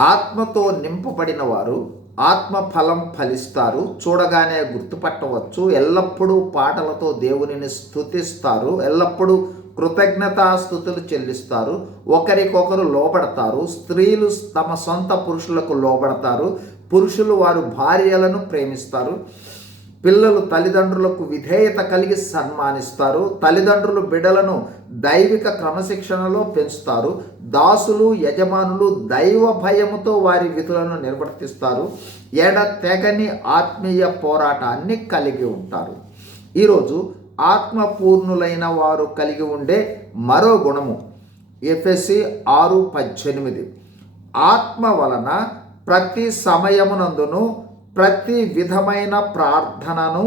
ఆత్మతో నింపబడిన వారు ఆత్మ ఫలం ఫలిస్తారు. చూడగానే గుర్తుపట్టవచ్చు. ఎల్లప్పుడూ పాటలతో దేవునిని స్థుతిస్తారు ఎల్లప్పుడూ కృతజ్ఞతాస్థుతులు చెల్లిస్తారు. ఒకరికొకరు లోబడతారు. స్త్రీలు తమ సొంత పురుషులకు లోబడతారు. పురుషులు వారు భార్యలను ప్రేమిస్తారు. పిల్లలు తల్లిదండ్రులకు విధేయత కలిగి సన్మానిస్తారు. తల్లిదండ్రులు బిడ్డలను దైవిక క్రమశిక్షణలో పెంచుతారు. దాసులు యజమానులు దైవ భయముతో వారి విధులను నిర్వర్తిస్తారు. ఎడ తెగని ఆత్మీయ పోరాటాన్ని కలిగి ఉంటారు. ఈరోజు ఆత్మపూర్ణులైన వారు కలిగి ఉండే మరో గుణము ఎఫ్ఎస్సి ఆరు పద్దెనిమిది. ఆత్మ వలన ప్రతి సమయమునందును ప్రతి విధమైన ప్రార్థనను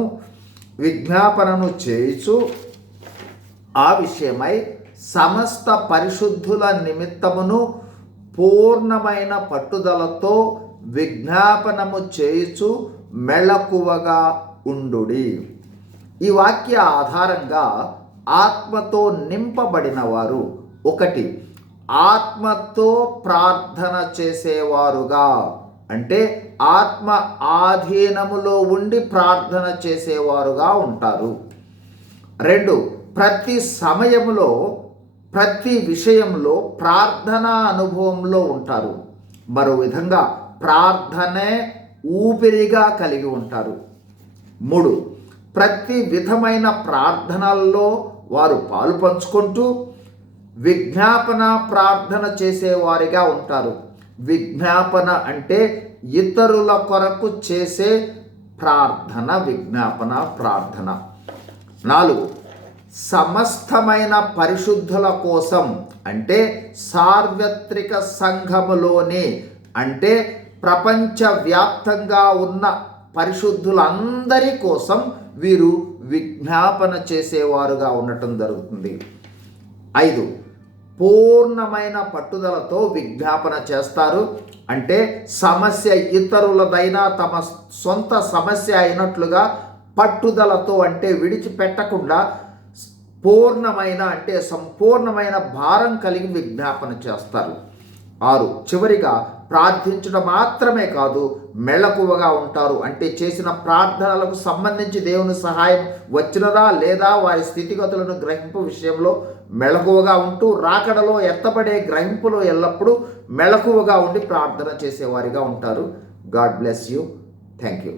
విజ్ఞాపనను చేయుచు ఆ విషయమై సమస్త పరిశుద్ధుల నిమిత్తమును పూర్ణమైన పట్టుదలతో విజ్ఞాపనము చేయుచు మెళకువగా ఉండుడి. ఈ వాక్య ఆధారంగా ఆత్మతో నింపబడిన వారు ఒకటి ఆత్మతో ప్రార్థన చేసేవారుగా. అంటే ఆత్మ ఆధీనములో ఉండి ప్రార్థన చేసేవారుగా ఉంటారు. రెండు ప్రతి సమయంలో ప్రతి విషయంలో ప్రార్థన అనుభవంలో ఉంటారు. మరో విధంగా ప్రార్థనే ఊపిరిగా కలిగి ఉంటారు. మూడు ప్రతి విధమైన ప్రార్థనల్లో వారు పాలు పంచుకుంటూ విజ్ఞాపన ప్రార్థన చేసేవారిగా ఉంటారు. విజ్ఞాపన అంటే ఇతరుల కొరకు చేసే ప్రార్థన విజ్ఞాపన ప్రార్థన. నాలుగు సమస్తమైన పరిశుద్ధుల కోసం అంటే సార్వత్రిక సంఘములోనే అంటే ప్రపంచవ్యాప్తంగా ఉన్న పరిశుద్ధులందరి కోసం వీరు విజ్ఞాపన చేసేవారుగా ఉండటం జరుగుతుంది. ఐదు పూర్ణమైన పట్టుదలతో విజ్ఞాపన చేస్తారు. అంటే సమస్య ఇతరులదైనా తమ సొంత సమస్య అయినట్లుగా పట్టుదలతో అంటే విడిచిపెట్టకుండా పూర్ణమైన అంటే సంపూర్ణమైన భారం కలిగి విజ్ఞాపన చేస్తారు. ఆరు. చివరిగా ప్రార్థించడం మాత్రమే కాదు మెళకువగా ఉంటారు. అంటే చేసిన ప్రార్థనలకు సంబంధించి దేవుని సహాయం వచ్చినదా లేదా వారి స్థితిగతులను గ్రహింపు విషయంలో మెళకువగా ఉంటూ రాకడలో ఎత్తబడే గ్రహింపులో ఎల్లప్పుడూ మెళకువగా ఉండి ప్రార్థన చేసేవారిగా ఉంటారు. God bless you. Thank you